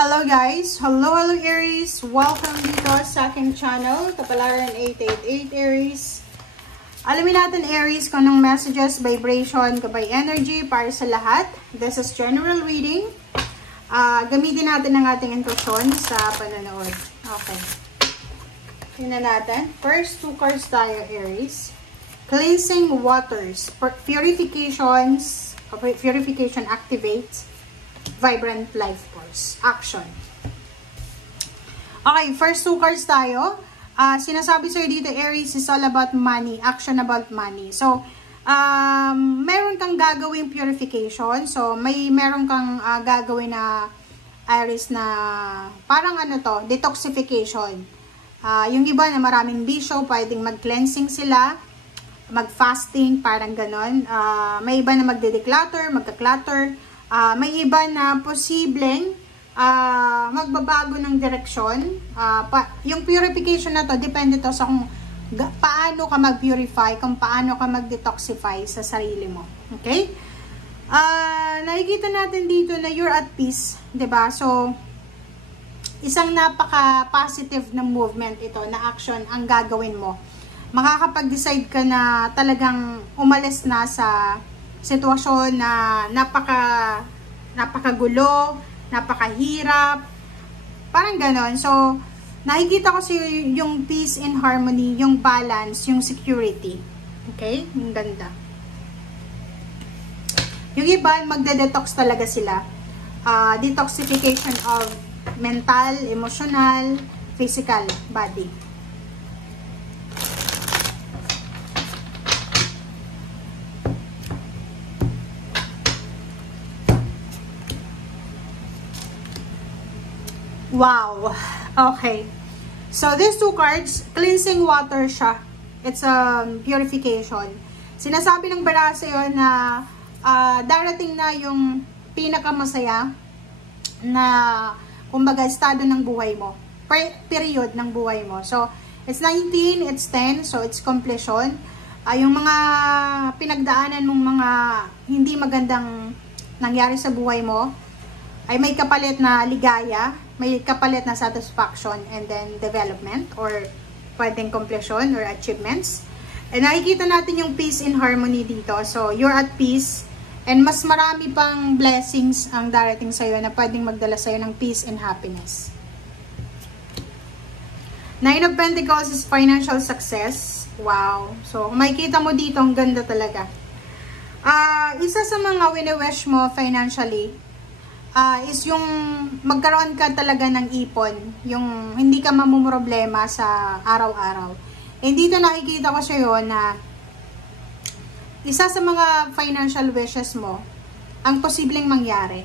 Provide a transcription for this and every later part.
Hello guys! Hello Aries! Welcome dito sa aking channel, Kapalaran 888 Aries. Alamin natin Aries kung anong messages, vibration, gabay energy para sa lahat. This is general reading. Gamitin natin ang ating intuition sa panonood. Okay. Tingnan natin. First two cards tayo Aries. Cleansing waters. Purification activates vibrant life force. Action. Okay, first two cards tayo. Sinasabi sa'yo dito, Aries, is all about money. Action about money. So, meron kang gagawing purification. So, meron kang gagawin na, Aries, na parang ano to, detoxification. Yung iba na maraming bisyo, pwedeng mag-cleansing sila, mag-fasting, parang ganon. May iba na magde-declutter, magka-clutter. May iba na posibleng magbabago ng direksyon. Yung purification na to, depende to sa kung paano ka mag-purify, kung paano ka mag-detoxify sa sarili mo. Okay? Nakikita natin dito na you're at peace, 'di ba? So, isang napaka-positive na movement ito, na action ang gagawin mo. Makakapag-decide ka na talagang umalis na sa sitwasyon na napakagulo, napakahirap, parang ganon. So, nakikita ko yung peace and harmony, yung balance, yung security. Okay? Ang ganda. Yung iba, magde-detox talaga sila. Detoxification of mental, emotional, physical body. Wow. Okay. So, these two cards, cleansing water siya. It's a purification. Sinasabi ng bara sa'yo na darating na yung pinakamasaya na, kumbaga, estado ng buhay mo. Period ng buhay mo. So, it's 19, it's 10, so it's completion. Yung mga pinagdaanan mong mga hindi magandang nangyari sa buhay mo, ay may kapalit na ligaya, may kapalit na satisfaction, and then development, or pwedeng completion or achievements. And nakikita natin yung peace and harmony dito. So, you're at peace, and mas marami pang blessings ang darating sa'yo na pwedeng magdala sa'yo ng peace and happiness. Nine of Pentacles is financial success. Wow. So, kung makikita mo dito, ang ganda talaga. Isa sa mga wini-wish mo financially, is yung magkaroon ka talaga ng ipon, yung hindi ka mamumroblema sa araw-araw. And dito nakikita ko sa'yo na isa sa mga financial wishes mo, ang posibleng mangyari.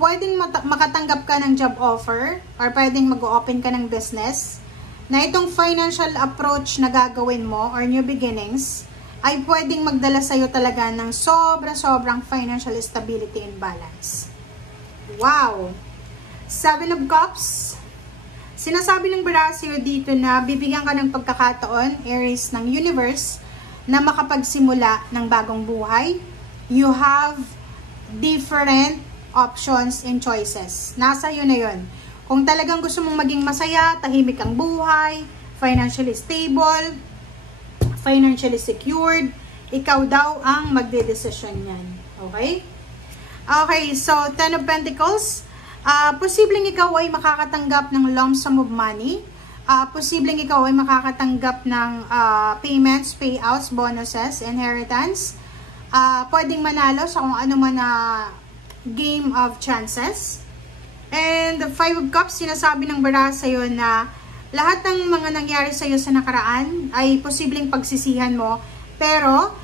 Pwedeng makatanggap ka ng job offer, or pwedeng mag-open ka ng business, na itong financial approach na gagawin mo, or new beginnings, ay pwedeng magdala sa'yo talaga ng sobra-sobrang financial stability and balance. Wow! Seven of Cups. Sinasabi ng Barasio dito na bibigyan ka ng pagkakataon, Aries, ng universe, na makapagsimula ng bagong buhay. You have different options and choices. Nasa iyo na yun. Kung talagang gusto mong maging masaya, tahimik ang buhay, financially stable, financially secured, ikaw daw ang magde-decision yan. Okay? Okay, so, Ten of Pentacles, posibleng ikaw ay makakatanggap ng lump sum of money. Posibleng ikaw ay makakatanggap ng payments, payouts, bonuses, inheritance. Pwedeng manalo sa kung ano man na game of chances. And the Five of Cups, sinasabi ng bara sa'yo na lahat ng mga nangyari sa'yo sa nakaraan ay posibleng pagsisihan mo. Pero,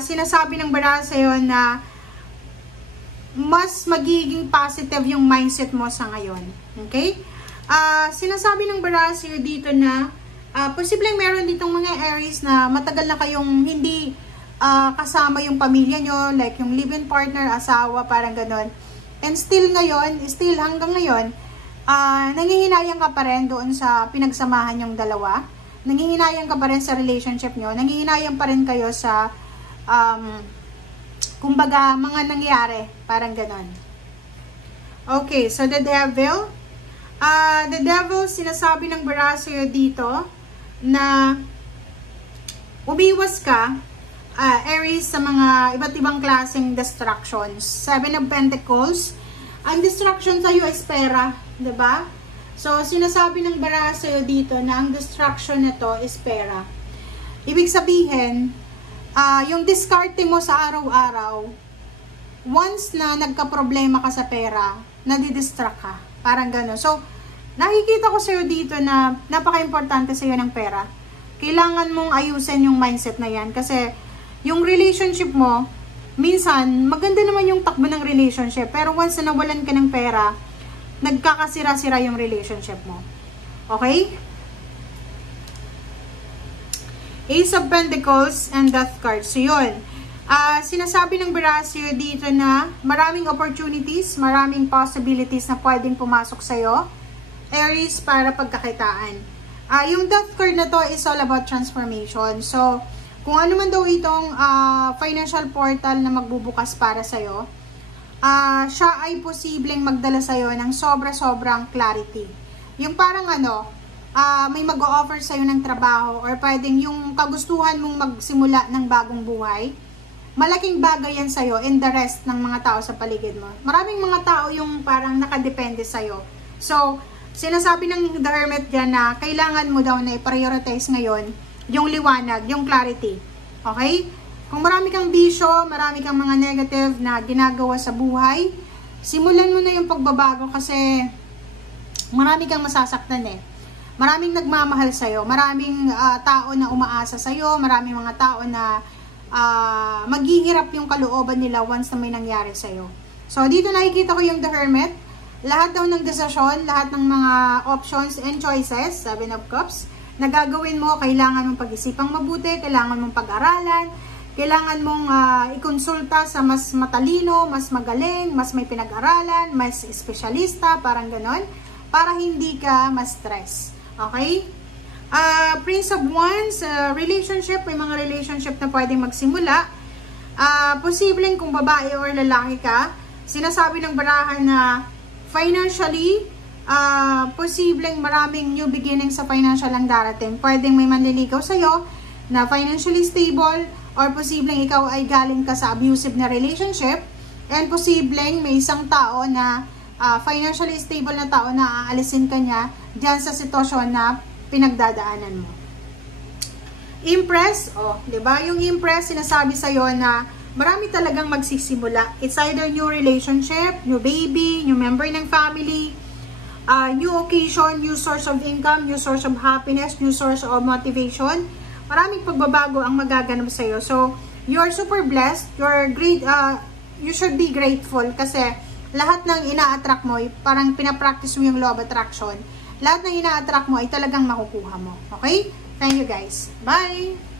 sinasabi ng bara sa'yo na mas magiging positive yung mindset mo sa ngayon. Okay? Sinasabi ng Barasio dito na posibleng meron ditong mga Aries na matagal na kayong hindi kasama yung pamilya nyo, like yung live-in partner, asawa, parang ganon. And still hanggang ngayon, nangihinayang ka pa rin doon sa pinagsamahan yung dalawa. Nangihinayang ka pa rin sa relationship nyo. Nangihinayang pa rin kayo sa kumbaga, mga nangyari, parang ganon. Okay, so the devil. The devil, sinasabi ng baraha sa'yo dito na umiwas ka, Aries, sa mga iba't ibang klaseng distractions. 7 of Pentacles. Ang distraction sa'yo is pera, diba? So, sinasabi ng baraha sa'yo dito na ang distraction na to is pera. Ibig sabihin, yung diskarte mo sa araw-araw, once na nagka-problema ka sa pera, nadidistract ka. Parang gano'n. So, nakikita ko sa'yo dito na napaka-importante sa'yo ng pera. Kailangan mong ayusin yung mindset na yan. Kasi, yung relationship mo, minsan, maganda naman yung takbo ng relationship. Pero once na nawalan ka ng pera, nagkakasira-sira yung relationship mo. Okay? Ace of Pentacles and Death card. So, yun. Sinasabi ng baraha sa'yo dito na maraming opportunities, maraming possibilities na pwedeng pumasok sa'yo. Aries, para pagkakitaan. Yung Death card na to is all about transformation. So, kung ano man daw itong financial portal na magbubukas para sa'yo, siya ay posibleng magdala sa'yo ng sobra-sobrang clarity. Yung parang may mag-o-offer sa'yo ng trabaho or pwedeng yung kagustuhan mong magsimula ng bagong buhay, malaking bagay yan sa'yo and the rest ng mga tao sa paligid mo. Maraming mga tao yung parang nakadepende sa'yo. So, sinasabi ng The Hermit dyan na kailangan mo daw na i-prioritize ngayon yung liwanag, yung clarity. Okay? Kung marami kang bisyo, marami kang mga negative na ginagawa sa buhay, simulan mo na yung pagbabago kasi marami kang masasaktan eh. Maraming nagmamahal sa'yo, maraming tao na umaasa sa'yo, maraming mga tao na maghihirap yung kalooban nila once na may nangyari sa'yo. So, dito nakikita ko yung The Hermit. Lahat daw ng desisyon, lahat ng mga options and choices, 7 of Cups, na gagawin mo, kailangan mong pag-isipang mabuti, kailangan mong pag-aralan, kailangan mong ikonsulta sa mas matalino, mas magaling, mas may pinag-aralan, mas espesyalista, parang ganon, para hindi ka ma-stress. Okay? Prince of Wands, relationship, may mga relationship na pwedeng magsimula. Posibleng kung babae or lalaki ka, sinasabi ng baraha na financially, posibleng maraming new beginning sa financial ang darating. Pwedeng may manliligaw sa'yo na financially stable, or posibleng ikaw ay galing ka sa abusive na relationship, and posibleng may isang tao na financially stable na tao na aalisin ka niya dyan sa sitwasyon na pinagdadaanan mo. Impress, diba? Yung Impress, sinasabi sa'yo na marami talagang magsisimula. It's either new relationship, new baby, new member ng family, new occasion, new source of income, new source of happiness, new source of motivation. Maraming pagbabago ang magaganap sa'yo. So, you're super blessed. You should be grateful kasi lahat ng ina-attract mo, parang pinapractice mo yung law of attraction. Lahat ng ina-attract mo ay talagang makukuha mo. Okay? Thank you guys. Bye!